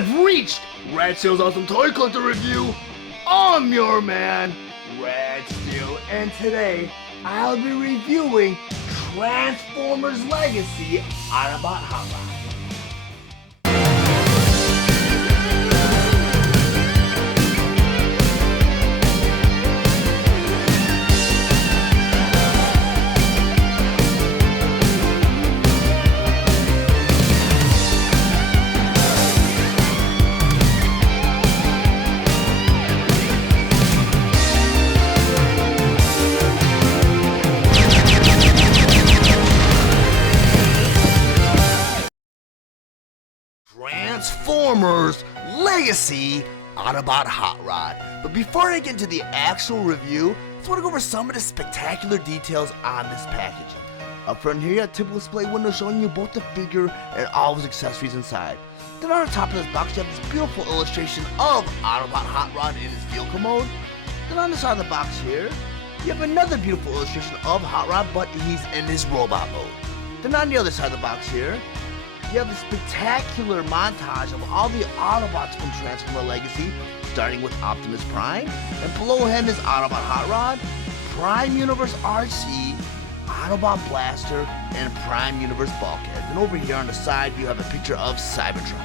have reached Red Steele's Awesome Toy Collector Review. I'm your man, Red Steele, and today I'll be reviewing Transformers Legacy Autobot Hot Rod. Transformers Legacy Autobot Hot Rod. But before I get into the actual review, I just want to go over some of the spectacular details on this packaging. Up front here, you have a typical display window showing you both the figure and all of his accessories inside. Then on the top of this box, you have this beautiful illustration of Autobot Hot Rod in his vehicle mode. Then on the side of the box here, you have another beautiful illustration of Hot Rod, but he's in his robot mode. Then on the other side of the box here, you have a spectacular montage of all the Autobots from Transformers Legacy, starting with Optimus Prime, and below him is Autobot Hot Rod, Prime Universe RC, Autobot Blaster, and Prime Universe Bulkhead. Then over here on the side, you have a picture of Cybertron.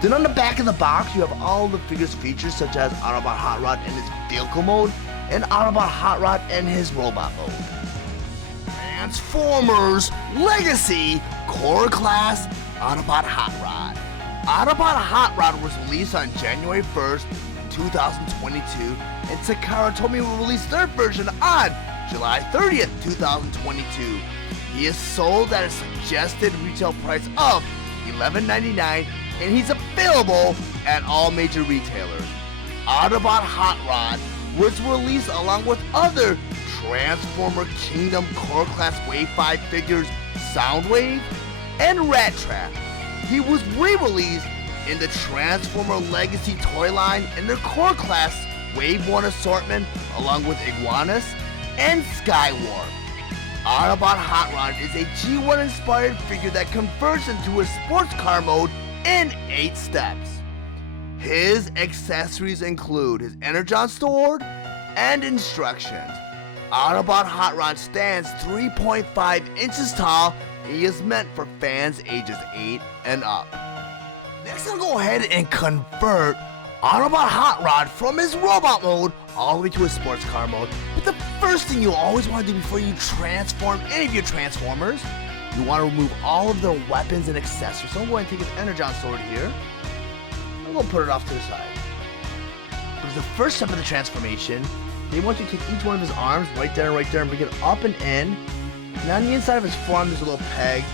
Then on the back of the box, you have all the figures features such as Autobot Hot Rod in his vehicle mode, and Autobot Hot Rod in his robot mode. Transformers Legacy Core Class Autobot Hot Rod. Autobot Hot Rod was released on January 1st, 2022, and Takara Tomy will release their version on July 30th, 2022. He is sold at a suggested retail price of $11.99, and he's available at all major retailers. Autobot Hot Rod was released along with other Transformer Kingdom Core Class Wave 5 figures, Soundwave and Rat Trap. He was re-released in the Transformer Legacy toy line in their Core Class Wave 1 assortment along with Iguanus and Skywarp. Autobot Hot Rod is a G1 inspired figure that converts into a sports car mode in 8 steps. His accessories include his Energon sword and instructions. Autobot Hot Rod stands 3.5 inches tall. He is meant for fans ages 8 and up. Next, I'll go ahead and convert Autobot Hot Rod from his robot mode all the way to his sports car mode. But the first thing you always want to do before you transform any of your Transformers, you want to remove all of their weapons and accessories. So I'm going to take his Energon sword here. I'm going to put it off to the side. Because the first step of the transformation, they want you to take each one of his arms right there, and bring it up and in. And on the inside of his forearm, there's a little peg,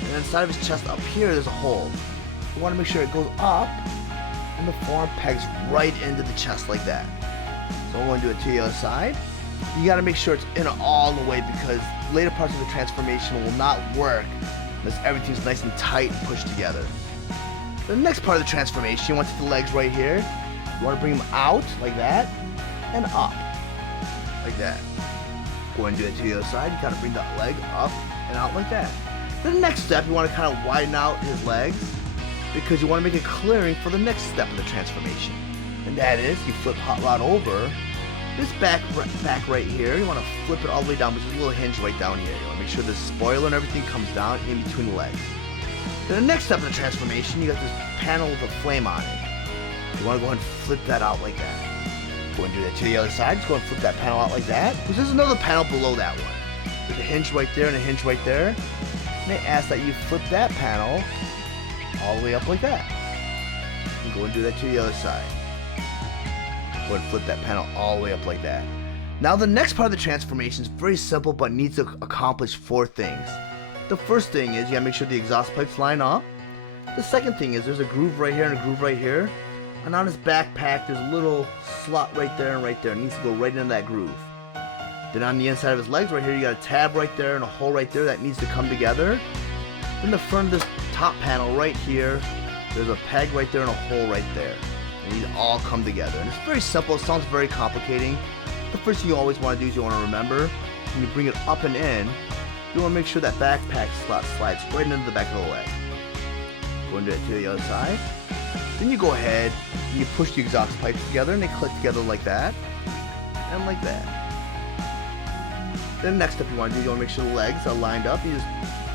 and on the side of his chest up here, there's a hole. You want to make sure it goes up, and the forearm pegs right into the chest like that. So I'm going to do it to the other side. You got to make sure it's in all the way because later parts of the transformation will not work unless everything's nice and tight and pushed together. The next part of the transformation, you want to take the legs right here. You want to bring them out like that, and up like that. Go ahead and do it to the other side. You kind of bring that leg up and out like that. The next step, you want to kind of widen out his legs because you want to make a clearing for the next step of the transformation. And that is, you flip Hot Rod over. This back right here, you want to flip it all the way down, which is a little hinge right down here. You want to make sure the spoiler and everything comes down in between the legs. Then the next step of the transformation, you got this panel with a flame on it. You want to go ahead and flip that out like that. Go and do that to the other side. Just go and flip that panel out like that. Because there's another panel below that one. There's a hinge right there and a hinge right there. And they ask that you flip that panel all the way up like that. And go and do that to the other side. Go and flip that panel all the way up like that. Now the next part of the transformation is very simple but needs to accomplish 4 things. The first thing is you gotta make sure the exhaust pipes line up. The second thing is there's a groove right here and a groove right here. And on his backpack, there's a little slot right there and right there. It needs to go right into that groove. Then on the inside of his legs right here, you got a tab right there and a hole right there that needs to come together. Then the front of this top panel right here, there's a peg right there and a hole right there. And these all come together. And it's very simple. It sounds very complicating. The first thing you always want to do is you want to remember, when you bring it up and in, you want to make sure that backpack slot slides right into the back of the leg. Go and do it to the other side. Then you go ahead and you push the exhaust pipes together and they click together like that and like that. Then next up you want to do, you want to make sure the legs are lined up. You just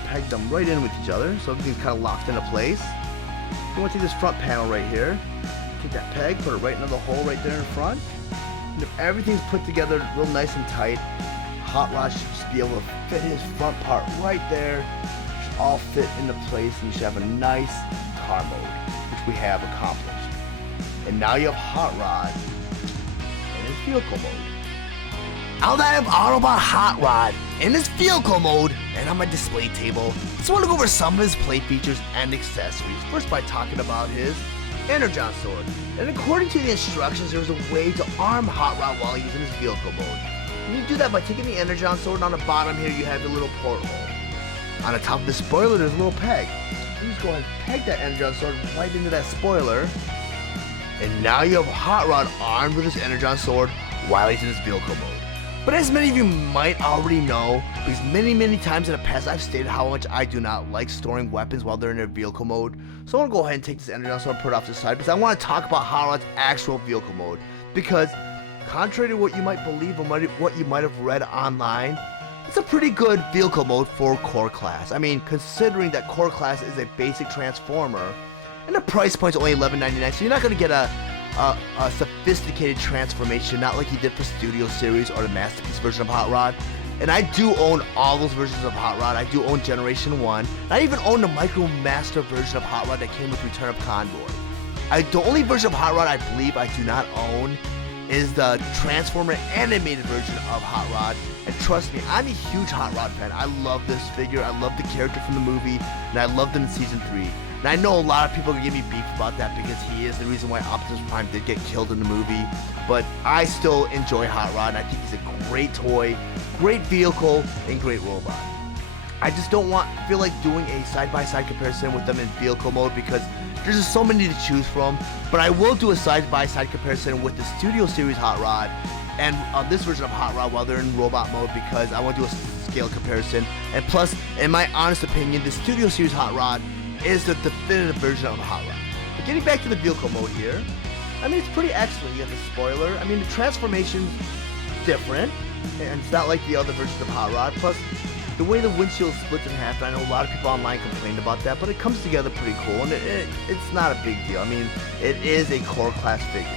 peg them right in with each other so everything's kind of locked into place. You want to take this front panel right here, take that peg, put it right into the hole right there in front. And if everything's put together real nice and tight, Hot Rod should just be able to fit his front part right there. It should all fit into place and you should have a nice car mode, which we have accomplished. And now you have Hot Rod in his vehicle mode. Now that I have Autobot Hot Rod in his vehicle mode and on my display table, I just want to go over some of his play features and accessories. First by talking about his Energon Sword. And according to the instructions, there's a way to arm Hot Rod while he's in his vehicle mode. And you do that by taking the Energon Sword, and on the bottom here you have your little porthole. On the top of the spoiler there's a little peg. You just go ahead and peg that Energon Sword right into that spoiler. And now you have Hot Rod armed with his Energon Sword while he's in his vehicle mode. But as many of you might already know, because many times in the past I've stated how much I do not like storing weapons while they're in their vehicle mode. So I want to go ahead and take this Energon Sword and put it off to the side because I want to talk about Hot Rod's actual vehicle mode. Because contrary to what you might believe or what you might have read online, it's a pretty good vehicle mode for Core Class. I mean, considering that Core Class is a basic transformer, and the price point's only $11.99, so you're not going to get a sophisticated transformation, not like you did for Studio Series or the Masterpiece version of Hot Rod. And I do own all those versions of Hot Rod. I do own Generation 1. And I even own the Micro Master version of Hot Rod that came with Return of Convoy. The only version of Hot Rod I believe I do not own is the Transformer animated version of Hot Rod. And trust me, I'm a huge Hot Rod fan. I love this figure. I love the character from the movie. And I loved him in Season 3. And I know a lot of people are going to give me beef about that because he is the reason why Optimus Prime did get killed in the movie. But I still enjoy Hot Rod. I think he's a great toy, great vehicle, and great robot. I just don't feel like doing a side-by-side comparison with them in vehicle mode because there's just so many to choose from. But I will do a side-by-side comparison with the Studio Series Hot Rod and this version of Hot Rod while they're in robot mode because I want to do a scale comparison. And plus, in my honest opinion, the Studio Series Hot Rod is the definitive version of Hot Rod. But getting back to the vehicle mode here, I mean, it's pretty excellent. You got the spoiler. I mean, the transformation's different, and it's not like the other versions of Hot Rod. Plus, the way the windshield splits in half, and I know a lot of people online complained about that, but it comes together pretty cool, and it's not a big deal. I mean, it is a Core Class figure.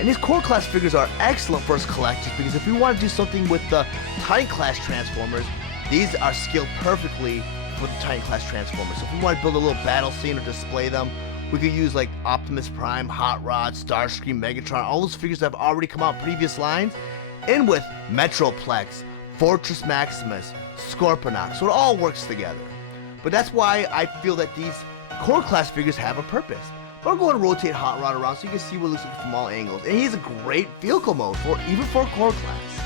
And these Core Class figures are excellent for us collectors because if we want to do something with the Titan Class Transformers, these are scaled perfectly for the Titan Class Transformers. So if we want to build a little battle scene or display them, we could use like Optimus Prime, Hot Rod, Starscream, Megatron, all those figures that have already come out in previous lines, in with Metroplex, Fortress Maximus, Scorponok, so it all works together. But that's why I feel that these Core Class figures have a purpose. But I'll go and rotate Hot Rod around so you can see what it looks like from all angles. And he's a great vehicle mode, even for Core Class.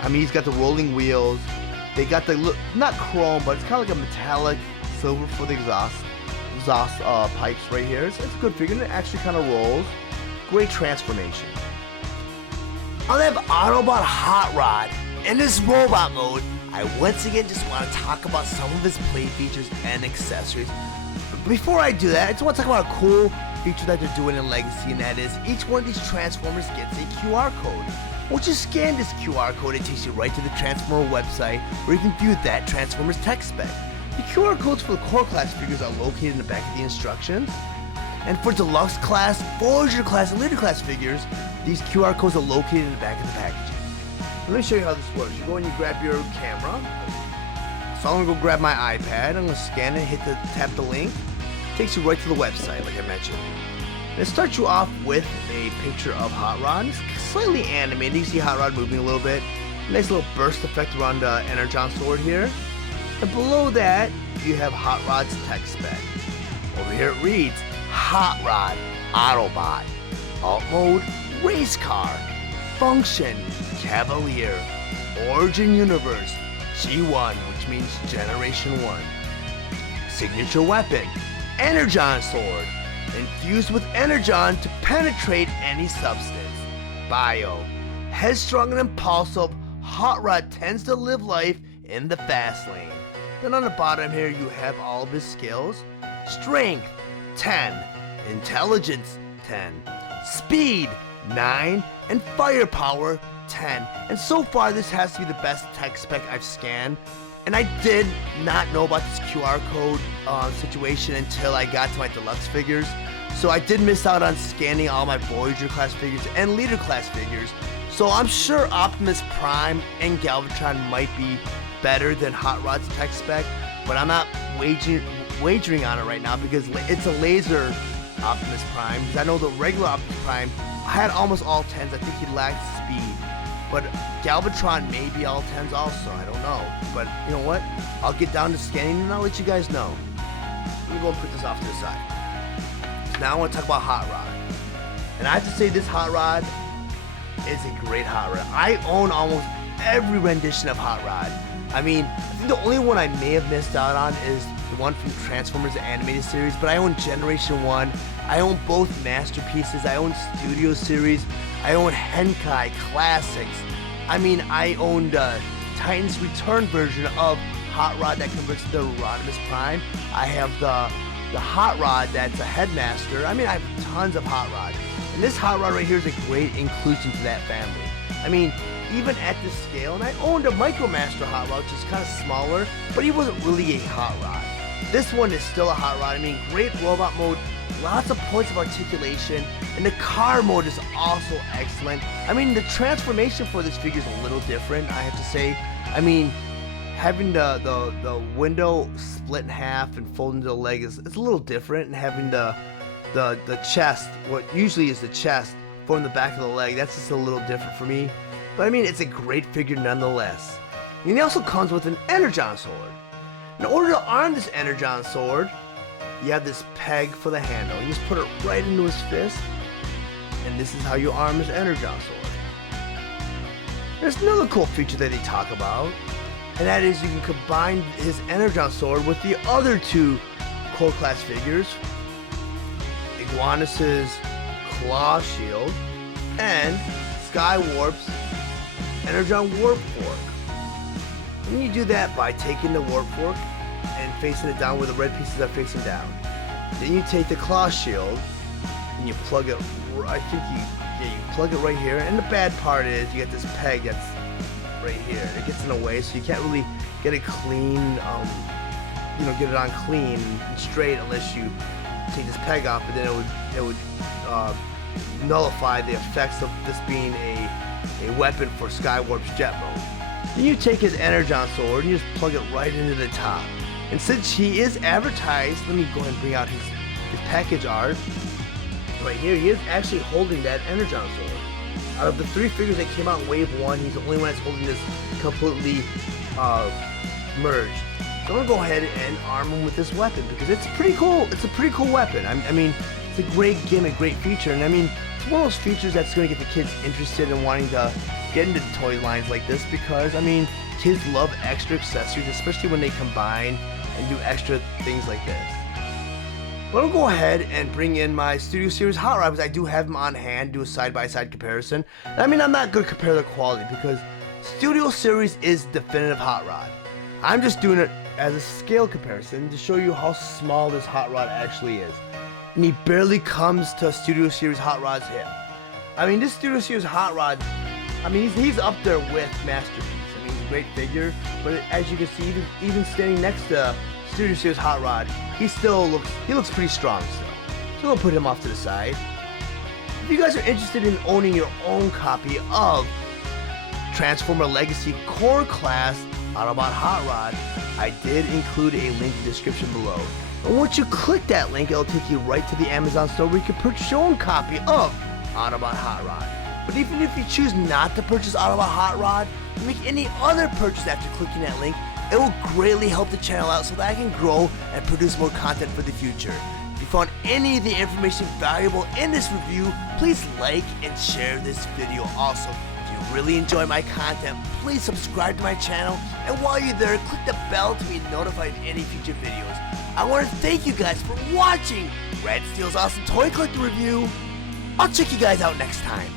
I mean, he's got the rolling wheels. They got the, not chrome, but it's kind of like a metallic silver for the exhaust pipes right here. It's a good figure, and it actually kind of rolls. Great transformation. On that Autobot Hot Rod, in this robot mode, I once again just want to talk about some of his play features and accessories. But before I do that, I just want to talk about a cool feature that they're doing in Legacy, and that is each one of these Transformers gets a QR code. Once you scan this QR code, it takes you right to the Transformer website where you can view that Transformer's tech spec. The QR codes for the Core Class figures are located in the back of the instructions. And for Deluxe Class, Voyager Class, and Leader Class figures, these QR codes are located in the back of the packaging. Let me show you how this works. You go and you grab your camera. So I'm going to go grab my iPad. I'm going to scan it, tap the link. It takes you right to the website, like I mentioned. And it starts you off with a picture of Hot Rod. It's slightly animated. You can see Hot Rod moving a little bit. Nice little burst effect around the Energon Sword here. And below that, you have Hot Rod's tech spec. Over here it reads, Hot Rod, Autobot, Alt Mode, Race Car, Function, Cavalier, Origin Universe, G1, which means Generation 1. Signature Weapon, Energon Sword, infused with Energon to penetrate any substance. Bio, headstrong and impulsive, Hot Rod tends to live life in the fast lane. Then on the bottom here you have all of his skills. Strength, 10. intelligence 10, speed 9, and firepower 10. And so far this has to be the best tech spec I've scanned. And I did not know about this QR code situation until I got to my deluxe figures. So I did miss out on scanning all my Voyager class figures and Leader class figures. So I'm sure Optimus Prime and Galvatron might be better than Hot Rod's tech spec, but I'm not wagering on it right now because it's a laser Optimus Prime. Because I know the regular Optimus Prime, I had almost all 10s. I think he lacked speed. But Galvatron may be all 10s also, I don't know. But you know what? I'll get down to scanning and I'll let you guys know. Let me go and put this off to the side. So now I want to talk about Hot Rod. And I have to say this Hot Rod is a great Hot Rod. I own almost every rendition of Hot Rod. I mean, I think the only one I may have missed out on is the one from Transformers the Animated Series, but I own Generation 1. I own both Masterpieces. I own Studio Series. I own Henkai Classics. I mean, I owned Titan's Return version of Hot Rod that converts to Rodimus Prime. I have the Hot Rod that's a Headmaster. I mean, I have tons of Hot Rod. And this Hot Rod right here is a great inclusion to that family. I mean, even at this scale, and I owned a Micromaster Hot Rod, which is kind of smaller, but he wasn't really a Hot Rod. This one is still a Hot Rod. I mean, great robot mode, lots of points of articulation, and the car mode is also excellent. I mean, the transformation for this figure is a little different, I have to say. I mean, having the window split in half and fold into the leg is a little different, and having the chest, what usually is the chest, form the back of the leg, that's just a little different for me. But I mean, it's a great figure nonetheless. And he also comes with an Energon sword. In order to arm this Energon sword, you have this peg for the handle. You just put it right into his fist, and this is how you arm his Energon sword. There's another cool feature that they talk about, and that is you can combine his Energon sword with the other two core class figures, Iguanus's Claw Shield and Skywarp's Energon Warp Fork. And you do that by taking the Warp Fork and facing it down where the red pieces are facing down. Then you take the Claw Shield and you plug it, I think you plug it right here. And the bad part is you get this peg that's right here. It gets in the way, so you can't really get it clean, get it on clean and straight unless you take this peg off, but then it would nullify the effects of this being a weapon for Skywarp's jet mode. Then you take his Energon sword and you just plug it right into the top. And since he is advertised, let me go ahead and bring out his package art. Right here, he is actually holding that Energon sword. Out of the 3 figures that came out in Wave 1, he's the only one that's holding this completely merged. So I'm gonna go ahead and arm him with this weapon because it's pretty cool. It's a pretty cool weapon. I mean, it's a great gimmick, great feature, and I mean, it's one of those features that's gonna get the kids interested in wanting to get into toy lines like this because, I mean, kids love extra accessories, especially when they combine and do extra things like this. But I'll go ahead and bring in my Studio Series Hot Rod because I do have them on hand, do a side-by-side comparison. And I mean, I'm not going to compare the quality because Studio Series is definitive Hot Rod. I'm just doing it as a scale comparison to show you how small this Hot Rod actually is. And he barely comes to Studio Series Hot Rod's hip. I mean, this Studio Series Hot Rod, I mean, he's up there with Masterpiece. I mean, he's a great figure, but as you can see, even standing next to Studio Series Hot Rod, he looks pretty strong still. So we'll put him off to the side. If you guys are interested in owning your own copy of Transformer Legacy Core Class Autobot Hot Rod, I did include a link in the description below. And once you click that link, it'll take you right to the Amazon store where you can purchase your own copy of Autobot Hot Rod. But even if you choose not to purchase Autobot Hot Rod, and make any other purchase after clicking that link, it will greatly help the channel out so that I can grow and produce more content for the future. If you found any of the information valuable in this review, please like and share this video. Also, if you really enjoy my content, please subscribe to my channel, and while you're there, click the bell to be notified of any future videos. I want to thank you guys for watching Red Steele's Awesome Toy Collector Review. I'll check you guys out next time.